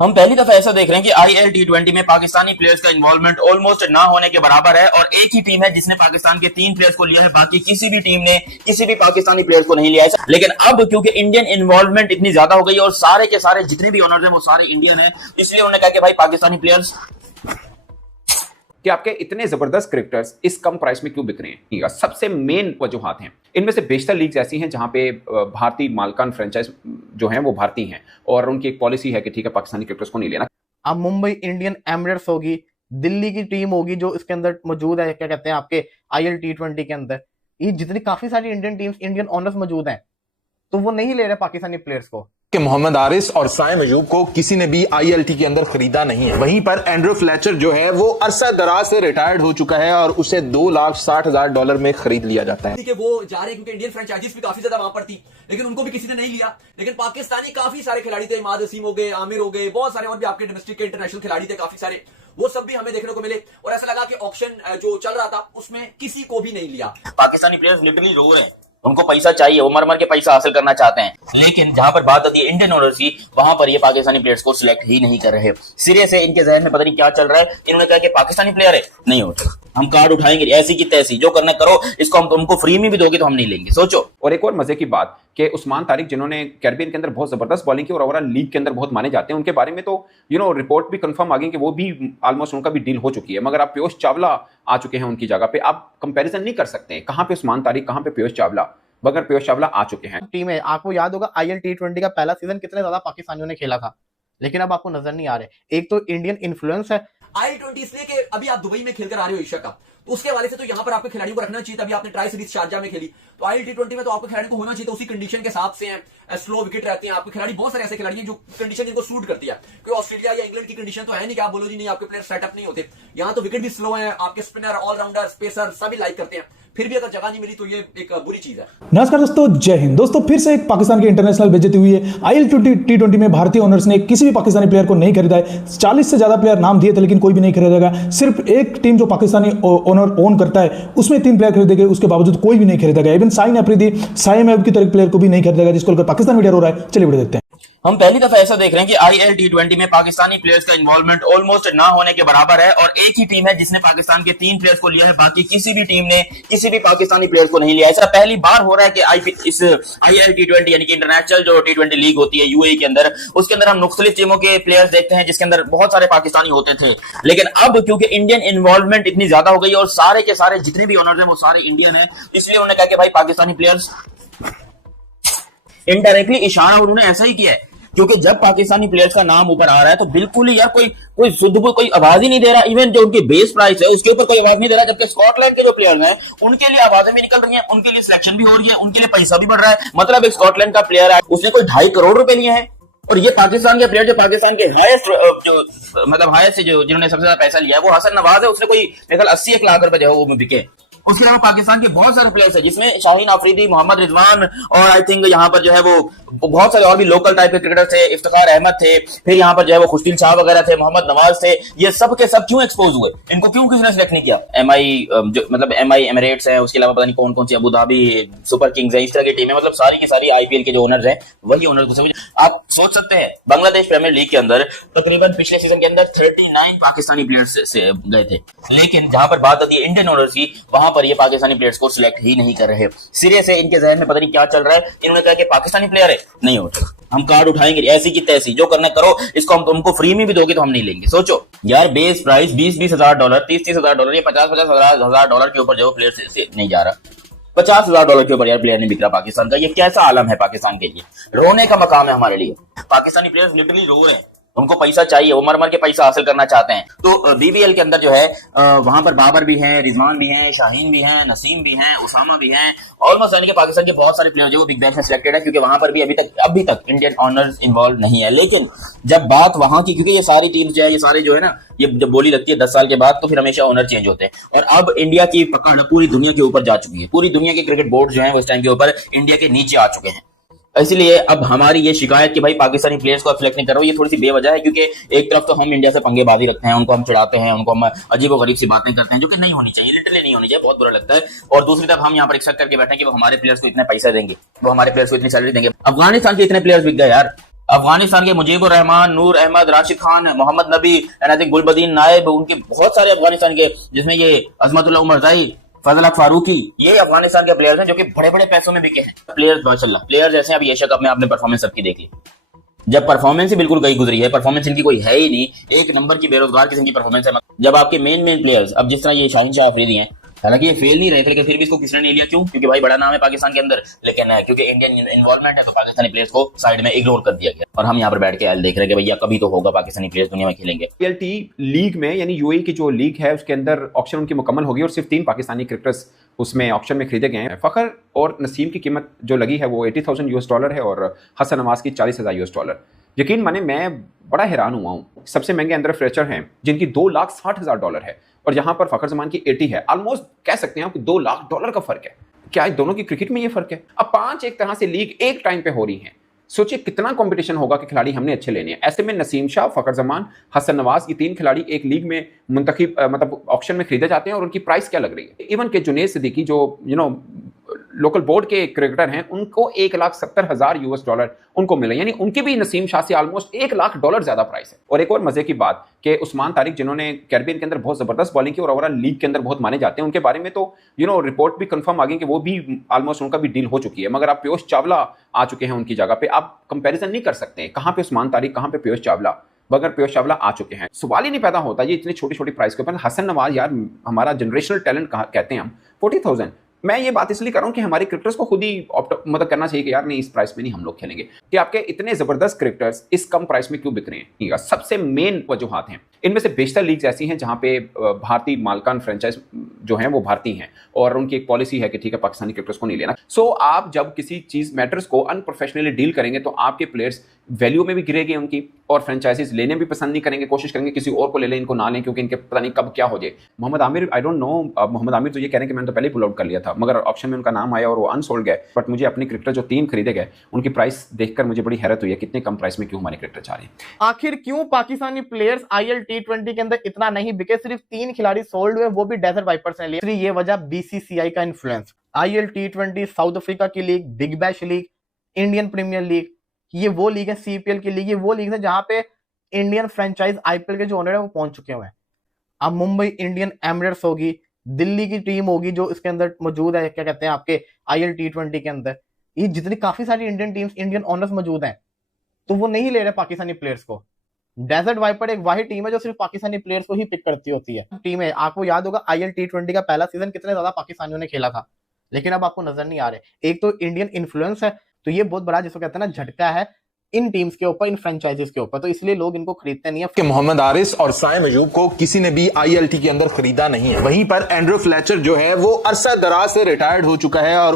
हम पहली दफा ऐसा देख रहे हैं कि आईएल टी20 में पाकिस्तानी प्लेयर्स का इन्वॉल्वमेंट ऑलमोस्ट ना होने के बराबर है और एक ही टीम है जिसने पाकिस्तान के 3 प्लेयर्स को लिया है, बाकी किसी भी टीम ने किसी भी पाकिस्तानी प्लेयर्स को नहीं लिया है। लेकिन अब क्योंकि इंडियन इन्वॉल्वमेंट इतनी ज्यादा हो गई और सारे के सारे जितने भी ओनर्स हैं वो सारे इंडियन हैं, इसलिए उन्होंने कहा कि भाई पाकिस्तानी प्लेयर्स कि आपके इतने जबरदस्त क्रिकेटर्स इस कम प्राइस में क्यों बिक रहे हैं। सबसे मेन वजूहात हैं, इनमें से बेशतर लीग्स ऐसी हैं जहां पे भारतीय मालकान फ्रेंचाइज जो हैं वो भारतीय हैं और उनकी एक पॉलिसी है कि ठीक है पाकिस्तानी क्रिकेटर्स को नहीं लेना। अब मुंबई इंडियन एमिरेट्स होगी, दिल्ली की टीम होगी जो इसके अंदर मौजूद है, क्या कहते हैं आपके आईएल टी20 के अंदर, ये जितनी काफी सारी इंडियन टीम्स, इंडियन ओनर्स मौजूद हैं, तो वो नहीं ले रहे पाकिस्तानी प्लेयर्स को। कि मोहम्मद आरिस और साइम अयूब को किसी ने भी आईएलटी के अंदर खरीदा नहीं है। वहीं पर एंड्रू फ्लेचर जो है वो अरसा दराज से रिटायर्ड हो चुका है और उसे $2,60,000 में खरीद लिया जाता है। वो जा रहे हैं क्योंकि इंडियन फ्रेंचाइजीज भी काफी ज्यादा वहां पर थी, लेकिन उनको भी किसी ने नहीं लिया। लेकिन पाकिस्तानी काफी सारे खिलाड़ी थे, इमाद वसीम हो गए, आमिर हो गए, बहुत सारे और भी आपके डोमेस्टिक के इंटरनेशनल खिलाड़ी थे काफी सारे, वो सब भी हमें देखने को मिले और ऐसा लगा कि ऑक्शन जो चल रहा था उसमें किसी को भी नहीं लिया। पाकिस्तानी प्लेयर्स लिटरली रो रहे हैं, उनको पैसा चाहिए, वो मर मर के पैसा हासिल करना चाहते हैं, लेकिन जहां पर बात आती है इंडियन ओनर्स की, वहां पर ये पाकिस्तानी प्लेयर्स को सिलेक्ट ही नहीं कर रहे। सिरे से इनके जहन में पता नहीं क्या चल रहा है। इन्होंने कहा कि पाकिस्तानी प्लेयर है, नहीं होता, हम कार्ड उठाएंगे ऐसी की तैसी, जो करना करो, इसको हम तुमको फ्री में भी दोगे तो हम नहीं लेंगे। सोचो। और एक और मजे की बात कि उस्मान तारिक जिन्होंने कैरिबियन के अंदर बहुत जबरदस्त बॉलिंग की और ओवरऑल लीग के अंदर बहुत माने जाते हैं, उनके बारे में तो रिपोर्ट भी कंफर्म आ गई कि वो भी ऑलमोस्ट उनका भी डील हो चुकी है। मगर आप पीयूष चावला आ चुके हैं उनकी जगह पे, आप कंपैरिजन नहीं कर सकते कहां पे उस्मान तारिक, कहां पे पीयूष चावला, मगर पीयूष चावला आ चुके हैं टीम है। आपको याद होगा आईएल टी20 का पहला सीजन कितने ज्यादा पाकिस्तानियों ने खेला था, लेकिन अब आपको नजर नहीं आ रहे। एक तो इंडियन इन्फ्लुएंस है आई20 इसलिए कि अभी आप दुबई में खेलकर आ रहे हो एशिया कप, तो उसके हवाले से तो यहाँ पर आपके खिलाड़ियों को रखना चाहिए। तभी आपने ट्राई सीरीज शारजा में खेली, तो आईएल टी20 में तो आपके खिलाड़ी को होना चाहिए, तो उसी कंडीशन के हिसाब से हैं, स्लो विकेट रहते हैं आपके खिलाड़ी, बहुत सारे ऐसे खिलाड़ी हैं जो कंडीशन इनको सूट करती है। कोई ऑस्ट्रेलिया या इंग्लैंड की कंडीशन तो है नहीं कि आप बोलो जी नहीं आपके प्लेयर सेटअप नहीं होते। यहाँ तो विकेट भी स्लो है, आपके स्पिनर, ऑलराउंडर, स्पेसर सभी लाइक करते हैं, फिर भी अगर जगह नहीं मिली तो ये एक बुरी चीज है। नमस्कार दोस्तों, जय हिंद। दोस्तों फिर से एक पाकिस्तान की इंटरनेशनल बेइज्जती हुई है। आईएल टी20 में भारतीय ओनर्स ने किसी भी पाकिस्तानी प्लेयर को नहीं खरीदा है। 40 से ज्यादा प्लेयर नाम दिए थे लेकिन कोई भी नहीं खरीदेगा। सिर्फ एक टीम जो पाकिस्तानी ओनर ओन करता है उसमें 3 प्लेयर खरीदे गए, उसके बावजूद कोई भी नहीं खरीदेगा। इवन साइन अफरीदी, साइम अयूब की तरह प्लेयर को भी नहीं खरीदेगा, जिसको लेकर पाकिस्तान मीडिया रो रहा है। चलिए वीडियो देखते हैं। हम पहली दफा ऐसा देख रहे हैं कि आईएल टी20 में पाकिस्तानी प्लेयर्स का इन्वॉल्वमेंट ऑलमोस्ट ना होने के बराबर है और एक ही टीम है जिसने पाकिस्तान के 3 प्लेयर्स को लिया है, बाकी किसी भी टीम ने किसी भी पाकिस्तानी प्लेयर्स को नहीं लिया। ऐसा पहली बार हो रहा है कि इस आईएल टी20 यानी कि इंटरनेशनल जो टी20 लीग होती है यूएई के अंदर, उसके अंदर हम मुख्तलिफ टीमों के प्लेयर्स देखते हैं जिसके अंदर बहुत सारे पाकिस्तानी होते थे। लेकिन अब क्योंकि इंडियन इन्वॉल्वमेंट इतनी ज्यादा हो गई और सारे के सारे जितने भी ओनर्स हैं वो सारे इंडियन है, इसलिए उन्होंने कहा कि भाई पाकिस्तानी प्लेयर्स, इनडायरेक्टली इशारा उन्होंने ऐसा ही किया है, क्योंकि जब पाकिस्तानी प्लेयर्स का नाम ऊपर आ रहा है तो बिल्कुल ही यार कोई शुद्ध कोई आवाज ही नहीं दे रहा। इवन जो उनकी बेस प्राइस है उसके ऊपर कोई आवाज नहीं दे रहा, जबकि स्कॉटलैंड के जो प्लेयर्स हैं उनके लिए आवाजें भी निकल रही हैं, उनके लिए सिलेक्शन भी हो रही है, उनके लिए पैसा भी बढ़ रहा है। मतलब एक स्कॉटलैंड का प्लेयर है, उसने कोई 2.5 करोड़ रुपए लिए हैं, और ये पाकिस्तान के प्लेयर जो पाकिस्तान के हाईएस्ट जो हाईएस्ट जो जिन्होंने सबसे ज्यादा पैसा लिया है वो हसन नवाज है, उसने कोई 80 लाख रुपए जो है वो बिके। उसके अलावा पाकिस्तान के बहुत सारे प्लेयर्स हैं जिसमें शाहीन अफरीदी, मोहम्मद रिजवान और आई थिंक यहाँ पर जो है वो बहुत सारे और भी लोकल टाइप के क्रिकेटर थे, इफ्तिखार अहमद थे, फिर यहाँ पर जो है वो खुशदिल शाह वगैरह थे, मोहम्मद नवाज थे। ये सब के सब क्यों एक्सपोज हुए? इनको क्यों किसी ने सिलेक्ट नहीं किया? एमआई एमिरेट्स है, उसके अलावा पता नहीं कौन कौन सी अबू धाबी सुपर किंग्स है, इस तरह की टीम है। मतलब सारी की सारी आईपीएल के जो ओनर्स हैं वही ओनर्स। आप सोच सकते हैं बांग्लादेश प्रीमियर लीग के अंदर तकरीबन पिछले सीजन के अंदर 39 पाकिस्तानी प्लेयर्स से गए थे, लेकिन जहां पर बात आती है इंडियन ओनर्स की, वहां पर ये पाकिस्तानी प्लेयर्स को सिलेक्ट ही नहीं कर रहे। सिरे से इनके जहन में पता नहीं क्या चल रहा है। इन्होंने कहा कि पाकिस्तानी प्लेयर है, नहीं होता, हम कार्ड उठाएंगे ऐसी की तैसी, जो करना करो, इसको हम तुमको फ्री में भी दोगे तो हम नहीं लेंगे। सोचो यार, बेस प्राइस $20,000, $30,000, ये $50,000 के ऊपर जो प्लेयर से नहीं जा रहा। $50,000 के ऊपर यार प्लेयर नहीं बिक रहा पाकिस्तान का। ये कैसा आलम है पाकिस्तान के लिए? रोने का मकाम है हमारे लिए। पाकिस्तानी प्लेयर्स लिटरली रो रहे हैं, उनको पैसा चाहिए, वो मर मर के पैसा हासिल करना चाहते हैं। तो बीबीएल के अंदर जो है वहां पर बाबर भी हैं, रिजवान भी हैं, शाहीन भी हैं, नसीम भी हैं, उसामा भी हैं, ऑलमोस्ट यानी कि पाकिस्तान के बहुत सारे प्लेयर जो बिग बैश में सिलेक्टेड है, क्योंकि वहां पर भी अभी तक इंडियन ऑनर्स इन्वॉल्व नहीं है। लेकिन जब बात वहां की, क्योंकि ये सारी टीम्स जो है, ये सारे जो है ना, ये जब बोली लगती है 10 साल के बाद तो फिर हमेशा ओनर चेंज होते हैं। और अब इंडिया की पकड़ पूरी दुनिया के ऊपर जा चुकी है। पूरी दुनिया के क्रिकेट बोर्ड जो है वो इस टाइम के ऊपर इंडिया के नीचे आ चुके हैं। इसलिए अब हमारी ये शिकायत कि भाई पाकिस्तानी प्लेयर्स को सिलेक्ट नहीं कर रहा हूं, ये थोड़ी सी बेवजह है, क्योंकि एक तरफ तो हम इंडिया से पंगेबाजी रखते हैं, उनको हम चिढ़ाते हैं, उनको हम अजीबोगरीब सी बातें करते हैं जो कि नहीं होनी चाहिए, लिटरली नहीं होनी चाहिए, बहुत बुरा लगता है। और दूसरी तरफ हम यहाँ पर एक्सपेक्ट करके बैठे हैं कि वो हमारे प्लेयर्स को इतने पैसा देंगे, वो हमारे प्लेयर्स को इतनी सैलरी देंगे। अफगानिस्तान के इतने प्लेयर्स बिक गए यार, अफगानिस्तान के मुजीबुर रहमान, नूर अहमद, राशिद खान, मोहम्मद नबी एंड आई थिंक गुलबदीन नायब, उनके बहुत सारे अफगानिस्तान के, जिसमें ये अजमतुल्लाह उमरजाई, फजल फारूकी, ये अफगानिस्तान के प्लेयर्स हैं जो कि बड़े बड़े पैसों में बिके हैं। प्लेयर्स माशाल्लाह, प्लेयर जैसे अभी एशिया कप में आपने परफॉर्मेंस सबकी देख ली, जब परफॉर्मेंस ही बिल्कुल गई गुजरी है, परफॉर्मेंस इनकी कोई है ही नहीं, एक नंबर की बेरोजगार किस्म की परफॉर्मेंस है। जब आपके मेन प्लेयर्स, अब जिस तरह ये शाहीन शाह अफरीदी हैं, हालांकि ये फेल नहीं रहे थे, लेकिन फिर भी इसको किसने नहीं लिया, क्यों? क्योंकि भाई बड़ा नाम है पाकिस्तान के अंदर, लेकिन क्योंकि इंडियन इन्वॉल्वमेंट है तो पाकिस्तानी प्लेयर्स को साइड में इग्नोर कर दिया गया, और हम यहाँ पर बैठ के देख रहे हैं कि भैया कभी तो होगा पाकिस्तानी प्लेयर्स दुनिया में खेलेंगे। आईएलटी लीग में, यानी यूएई की जो लीग है उसके अंदर ऑक्शन उनकी मुकम्मल होगी और सिर्फ 3 पाकिस्तानी क्रिकेटर्स उसमें ऑक्शन में खरीदे गए हैं। फखर और नसीम की कीमत जो लगी है वो $80,000 है और हसन नवाज की $40,000। यकीन माने मैं बड़ा हैरान हुआ हूँ। सबसे महंगे अंदर फ्लेचर हैं जिनकी $2,60,000 है और यहाँ पर फखर जमान की 80 है। ऑलमोस्ट कह सकते हैं कि $2 लाख का फर्क है। क्या दोनों की क्रिकेट में ये फर्क है? अब 5 एक तरह से लीग एक टाइम पे हो रही हैं। सोचिए कितना कंपटीशन होगा कि खिलाड़ी हमने अच्छे लेने हैं। ऐसे में नसीम शाह, फखर जमान, हसन नवाज, ये 3 खिलाड़ी एक लीग में मुंतखब मतलब ऑक्शन में खरीदे जाते हैं और उनकी प्राइस क्या लग रही है। इवन के जुनेद सिद्दीकी जो लोकल बोर्ड के क्रिकेटर हैं, उनको $1,70,000 उनको मिले, यानी उनकी भी नसीम शाह से ऑलमोस्ट $1 लाख ज्यादा प्राइस है। और एक और मजे की बात कि उस्मान तारिक, जिन्होंने कैरिबियन के अंदर बहुत जबरदस्त बॉलिंग की और ओवरऑल लीग के अंदर बहुत माने जाते हैं, उनके बारे में तो रिपोर्ट भी कंफर्म आ गई कि वो भी ऑलमोस्ट उनका भी डील हो चुकी है। मगर आप पीयूष चावला आ चुके हैं उनकी जगह पे, आप कंपेरिजन नहीं कर सकते कहां पे उस्मान तारिक, कहां पे पीयूष चावला, मगर पीयूष चावला आ चुके हैं। सवाल ही नहीं पैदा होता ये इतनी छोटी छोटी प्राइस के ऊपर। हसन नवाज यार हमारा जनरेशनल टैलेंट कहते हैं हम, 40,000। मैं ये बात इसलिए कर रहा हूं कि हमारे क्रिकेटर्स को खुद ही मतलब करना चाहिए कि यार नहीं, इस प्राइस में नहीं हम लोग खेलेंगे। कि आपके इतने जबरदस्त क्रिकेटर्स इस कम प्राइस में क्यों बिक रहे हैं? सबसे मेन वजूहात हैं। इनमें से बेशतर लीग्स ऐसी हैं जहां पे भारतीय मालकान फ्रेंचाइज जो हैं वो भारतीय हैं और उनकी एक पॉलिसी है कि ठीक है पाकिस्तानी क्रिकेटर्स को नहीं लेना। सो आप जब किसी चीज मैटर्स को अनप्रोफेशनली डील करेंगे तो आपके प्लेयर्स वैल्यू में भी गिरेगी उनकी, और फ्रेंचाइजीज लेने भी पसंद नहीं करेंगे, कोशिश करेंगे किसी और को ले लें, इनको ना लें, क्योंकि इनके पता नहीं कब क्या हो जाए। Mohammad Aamir, I don't know, Mohammad Aamir तो ये कह रहे हैं कि मैंने तो पहले ही पुल आउट कर लिया था, मगर ऑप्शन में उनका नाम आया और वो अनसोल्ड गए। बट मुझे अपने क्रिकेटर जो 3 खरीदे गए उनकी प्राइस देखकर मुझे बड़ी हैरत हुई है, कितने कम प्राइस में क्यों हमारे क्रिकेटर चाह रहे हैं। आखिर क्यों पाकिस्तानी प्लेयर्स आईएल T20 के अंदर इतना नहीं बिके? सिर्फ 3 खिलाड़ी सोल्ड हुए, वो भी डेजर्ट वाइपर्स ने लिए। ये वजह बीसीसीआई का influence. IL T20 South Africa की लीग, Big Bash League, Indian Premier League, ये वो लीग है, सीपीएल की लीग, ये वो लीग है जहां पे इंडियन फ्रेंचाइज आईपीएल के जो ओनर है वो पहुंच चुके हुए हैं। अब मुंबई इंडियन एमिरेट्स होगी, दिल्ली की टीम होगी जो इसके अंदर मौजूद है, क्या कहते हैं आपके आईएल T20 के अंदर, ये जितनी काफी सारी इंडियन टीम्स, इंडियन ओनर्स मौजूद हैं, तो वो नहीं ले रहे पाकिस्तानी प्लेयर्स को। डेजर्ट वाइपर एक वाहिद टीम है जो सिर्फ पाकिस्तानी प्लेयर्स को ही पिक करती होती है। टीम है, आपको याद होगा आईएल T20 का पहला सीजन कितने ज्यादा पाकिस्तानियों ने खेला था, लेकिन अब आपको नजर नहीं आ रहे। एक तो इंडियन इन्फ्लुएंस है, तो ये बहुत बड़ा जिसको कहते हैं ना झटका है इन टीम्स के ऊपर, इन फ्रेंचाइजीज के ऊपर, तो इसलिए लोग इनको खरीदते नहीं है। कि मोहम्मद आरिस और साइम अयूब को किसी ने भी आईएलटी के अंदर खरीदा नहीं है। वहीं पर एंड्रू फ्लेचर जो है वो अरसा दराज से रिटायर्ड हो चुका है और